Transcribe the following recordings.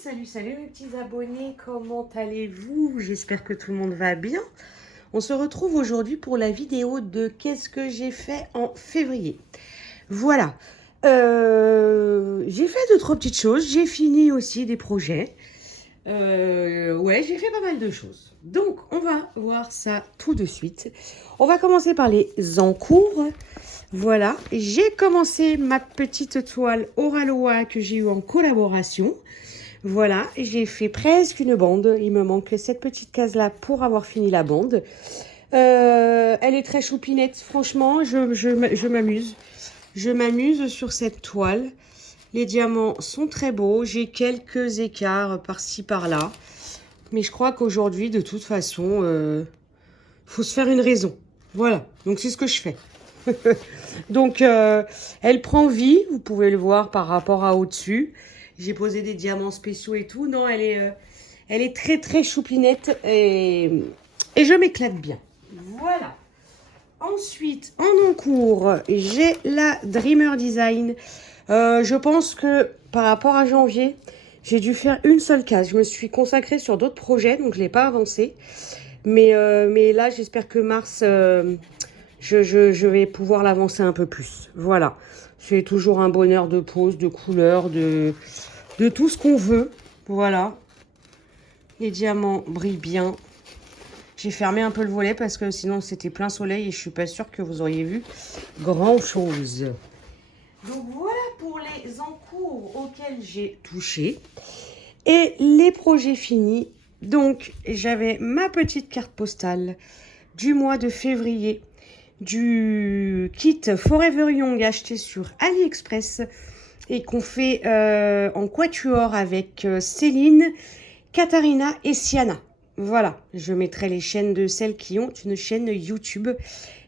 Salut mes petits abonnés, comment allez-vous? J'espère que tout le monde va bien. On se retrouve aujourd'hui pour la vidéo de qu'est-ce que j'ai fait en février. Voilà, j'ai fait 2-3 petites choses, j'ai fini aussi des projets. Ouais, j'ai fait pas mal de choses. Donc, on va voir ça tout de suite. On va commencer par les encours. Voilà, j'ai commencé ma petite toile Oraloa que j'ai eue en collaboration. Voilà, j'ai fait presque une bande. Il me manque cette petite case-là pour avoir fini la bande. Elle est très choupinette. Franchement, je m'amuse. Je m'amuse sur cette toile. Les diamants sont très beaux. J'ai quelques écarts par-ci, par-là. Mais je crois qu'aujourd'hui, de toute façon, faut se faire une raison. Voilà, donc c'est ce que je fais. Donc, elle prend vie. Vous pouvez le voir par rapport à au-dessus. J'ai posé des diamants spéciaux et tout. Non, elle est très, très choupinette et je m'éclate bien. Voilà. Ensuite, en encours, j'ai la Dreamer Design. Je pense que par rapport à janvier, j'ai dû faire une seule case. Je me suis consacrée sur d'autres projets, donc je ne l'ai pas avancé. Mais là, j'espère que mars, je vais pouvoir l'avancer un peu plus. Voilà. C'est toujours un bonheur de pose, de couleur, de tout ce qu'on veut. Voilà. Les diamants brillent bien. J'ai fermé un peu le volet parce que sinon c'était plein soleil et je suis pas sûre que vous auriez vu grand chose. Donc voilà pour les encours auxquels j'ai touché. Et les projets finis. Donc j'avais ma petite carte postale du mois de février du kit Forever Young acheté sur AliExpress et qu'on fait en quatuor avec Céline, Katharina et Siana. Voilà, je mettrai les chaînes de celles qui ont une chaîne YouTube,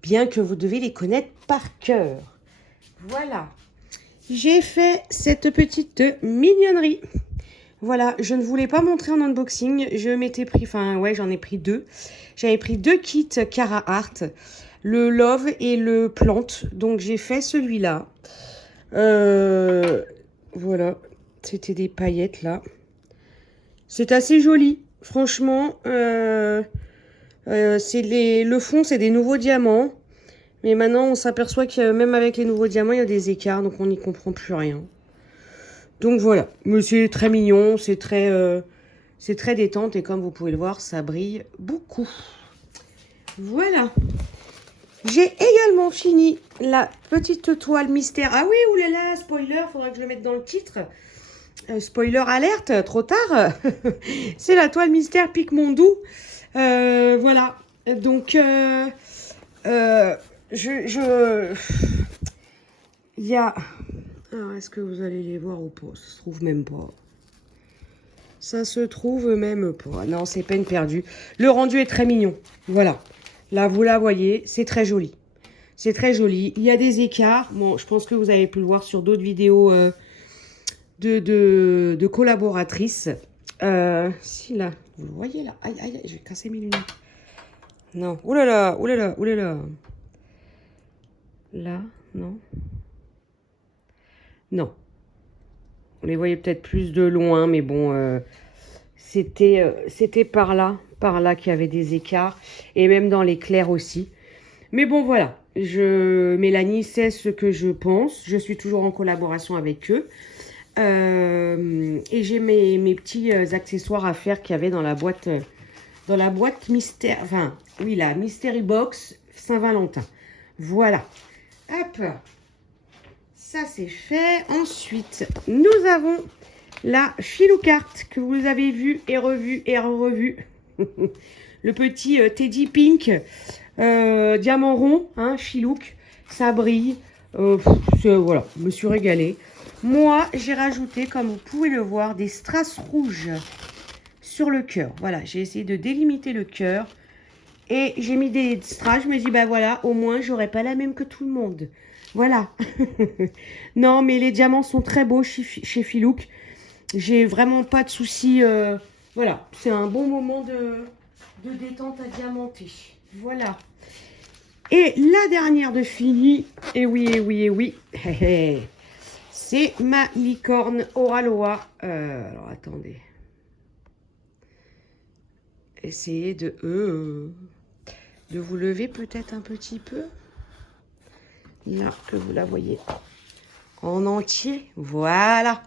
bien que vous devez les connaître par cœur. Voilà, j'ai fait cette petite mignonnerie. Voilà, je ne voulais pas montrer en unboxing, je m'étais pris, enfin ouais, j'en ai pris deux. J'avais pris deux kits Cara Art, le Love et le Plante, donc j'ai fait celui-là. Voilà, c'était des paillettes là. C'est assez joli, franchement. Le fond, c'est des nouveaux diamants. Mais maintenant, on s'aperçoit que même avec les nouveaux diamants, il y a des écarts, donc on n'y comprend plus rien. Donc voilà, mais c'est très mignon, c'est très détente et comme vous pouvez le voir, ça brille beaucoup. Voilà. J'ai également fini la petite toile mystère. Ah oui, oulala, spoiler, faudra que je le mette dans le titre. Spoiler alerte, trop tard. C'est la toile mystère Picmondou. Voilà. Donc, il y a... Alors, est-ce que vous allez les voir ou pas? Ça se trouve même pas. Ça se trouve même pas. Non, c'est peine perdue. Le rendu est très mignon. Voilà. Là, vous la voyez, c'est très joli. C'est très joli. Il y a des écarts. Bon, je pense que vous avez pu le voir sur d'autres vidéos de collaboratrices. Si là, vous le voyez là. Aïe, aïe, je vais casser mes lunettes. Non. Ouh là là, ouh là là, ouh là là. Là, non. Non. Vous les voyez peut-être plus de loin, mais bon, c'était par là qu'il y avait des écarts. Et même dans les clairs aussi. Mais bon, voilà. Mélanie sait ce que je pense. Je suis toujours en collaboration avec eux. Et j'ai mes petits accessoires à faire qu'il y avait dans la boîte mystère, enfin oui, la Mystery Box Saint-Valentin. Voilà. Hop, ça c'est fait. Ensuite, nous avons la filoucarte que vous avez vue et revue et revue. Le petit Teddy Pink diamant rond, hein, filouc, ça brille. Voilà, je me suis régalée. Moi, j'ai rajouté, comme vous pouvez le voir, des strass rouges sur le cœur. Voilà, j'ai essayé de délimiter le cœur. Et j'ai mis des strass. Je me dis, bah voilà, au moins, j'aurai pas la même que tout le monde. Voilà. Non, mais les diamants sont très beaux chez Filouc. J'ai vraiment pas de soucis. Voilà, c'est un bon moment de détente à diamanter. Voilà. Et la dernière de fini. Et oui, et oui, et oui. C'est ma licorne Oraloa. Alors, attendez. Essayez de vous lever peut-être un petit peu. Là, que vous la voyez en entier. Voilà.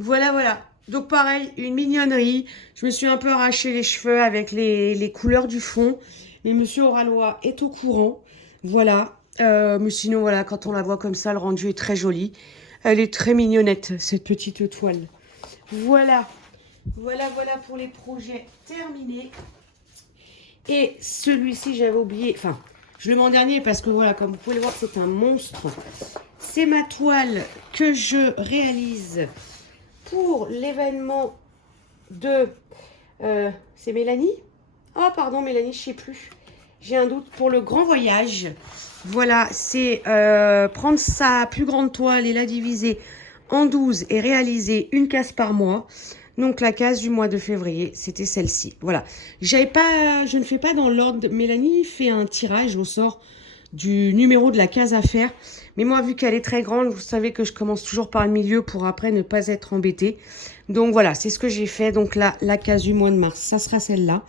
Voilà, voilà. Donc, pareil, une mignonnerie. Je me suis un peu arraché les cheveux avec les couleurs du fond. Mais Monsieur Oraloa est au courant. Voilà. Mais sinon, voilà, quand on la voit comme ça, le rendu est très joli. Elle est très mignonnette, cette petite toile. Voilà. Voilà, voilà pour les projets terminés. Et celui-ci, j'avais oublié... Enfin, je le mets en dernier parce que, voilà, comme vous pouvez le voir, c'est un monstre. C'est ma toile que je réalise pour l'événement de... c'est Mélanie? Oh, pardon, Mélanie, je ne sais plus. J'ai un doute pour le grand voyage. Voilà, c'est prendre sa plus grande toile et la diviser en 12 et réaliser une case par mois. Donc la case du mois de février, c'était celle-ci. Voilà, je ne fais pas dans l'ordre. Mélanie fait un tirage au sort du numéro de la case à faire. Mais moi, vu qu'elle est très grande, vous savez que je commence toujours par le milieu pour après ne pas être embêtée. Donc voilà, c'est ce que j'ai fait. Donc là, la case du mois de mars, ça sera celle-là.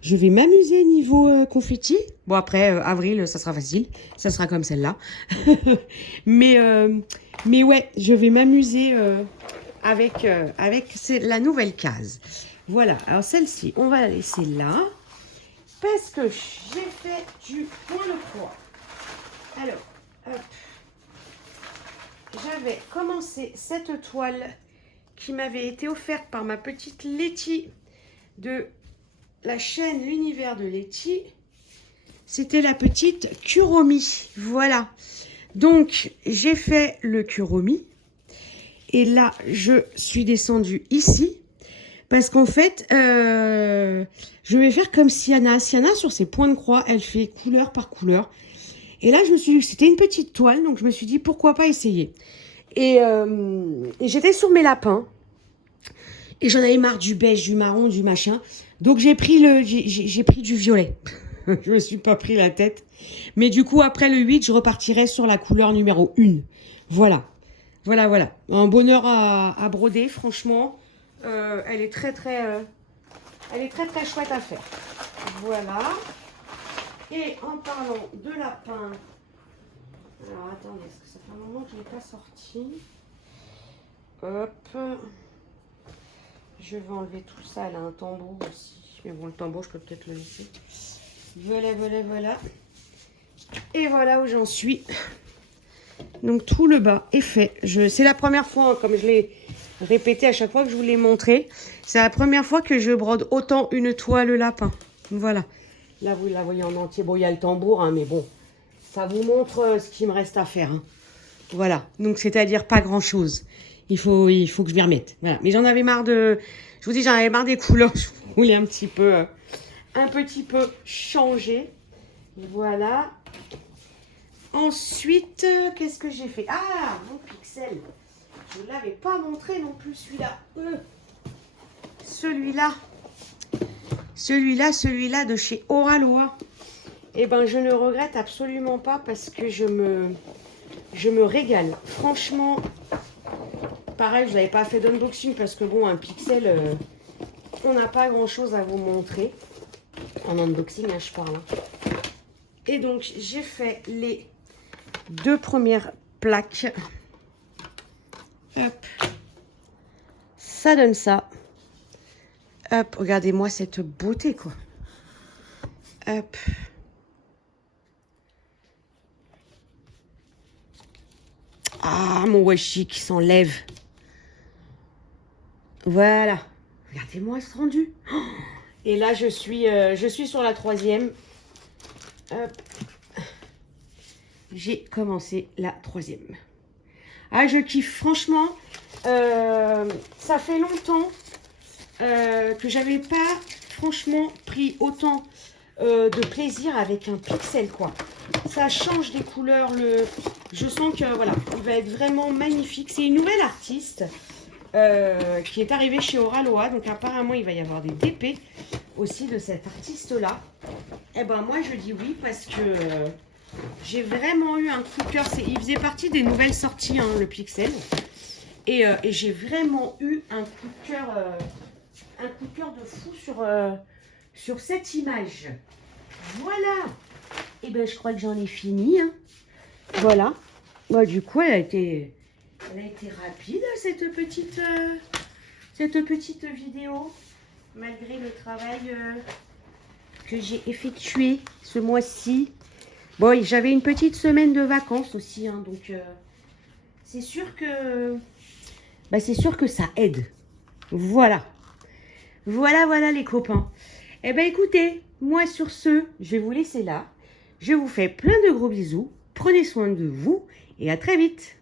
Je vais m'amuser niveau confetti. Bon, après, avril, ça sera facile. Ça sera comme celle-là. mais ouais, je vais m'amuser avec la nouvelle case. Voilà, alors celle-ci, on va la laisser là. Parce que j'ai fait du point de croix. Alors, hop. J'avais commencé cette toile qui m'avait été offerte par ma petite Letty de la chaîne L'Univers de Letty. C'était la petite Kuromi. Voilà. Donc, j'ai fait le Kuromi. Et là, je suis descendue ici. Parce qu'en fait, je vais faire comme Sienna. Sienna, sur ses points de croix, elle fait couleur par couleur. Et là, je me suis dit que c'était une petite toile. Donc, je me suis dit, pourquoi pas essayer. Et j'étais sur mes lapins. Et j'en avais marre du beige, du marron, du machin. Donc, j'ai pris du violet. Je me suis pas pris la tête. Mais du coup, après le 8, je repartirai sur la couleur numéro 1. Voilà. Voilà, voilà. Un bonheur à broder, franchement. Elle est très, très chouette à faire. Voilà. Et en parlant de lapin... Alors, attendez, parce que ça fait un moment que je ne l'ai pas sorti. Hop. Je vais enlever tout ça. Elle a un tambour aussi. Mais bon, le tambour, je peux peut-être le laisser. Voilà, voilà, voilà. Et voilà où j'en suis. Donc, tout le bas est fait. C'est la première fois, hein, comme je l'ai répété à chaque fois que je vous l'ai montré. C'est la première fois que je brode autant une toile lapin. Voilà. Là, vous la voyez en entier. Bon, il y a le tambour, hein, mais bon. Ça vous montre ce qu'il me reste à faire. Hein. Voilà. Donc, c'est-à-dire pas grand-chose. Il faut que je m'y remette. Voilà. Mais j'en avais marre de... Je vous dis, j'en avais marre des couleurs. Je voulais un petit peu changer. Voilà. Ensuite, qu'est-ce que j'ai fait? Ah, mon pixel. Je ne l'avais pas montré non plus, celui-là. Celui-là de chez Oraloa. Eh ben, je ne regrette absolument pas parce que je me régale. Franchement, pareil, je n'avais pas fait d'unboxing parce que bon, un pixel, on n'a pas grand-chose à vous montrer. En unboxing, hein, je parle. Hein. Et donc, j'ai fait les 2 premières plaques. Hop. Ça donne ça. Hop, regardez-moi cette beauté, quoi. Hop. Ah, mon washi qui s'enlève. Voilà. Regardez-moi ce rendu. Oh, et là, je suis sur la 3e. Hop. J'ai commencé la 3e. Ah, je kiffe. Franchement, ça fait longtemps que j'avais pas, franchement, pris autant de plaisir avec un pixel, quoi. Ça change des couleurs. Je sens que, voilà, il va être vraiment magnifique. C'est une nouvelle artiste qui est arrivée chez Oraloa. Donc, apparemment, il va y avoir des DP aussi de cette artiste-là. Eh ben, moi, je dis oui parce que... j'ai vraiment eu un coup de cœur. Il faisait partie des nouvelles sorties, hein, le Pixel. Et j'ai vraiment eu un coup de cœur de fou sur cette image. Voilà. Et ben je crois que j'en ai fini. Hein. Voilà. Bah, du coup, elle a été rapide, cette petite vidéo, malgré le travail que j'ai effectué ce mois-ci. Bon, j'avais une petite semaine de vacances aussi, hein, donc c'est sûr que ça aide. Voilà. Voilà les copains. Eh ben écoutez, moi sur ce, je vais vous laisser là. Je vous fais plein de gros bisous. Prenez soin de vous et à très vite.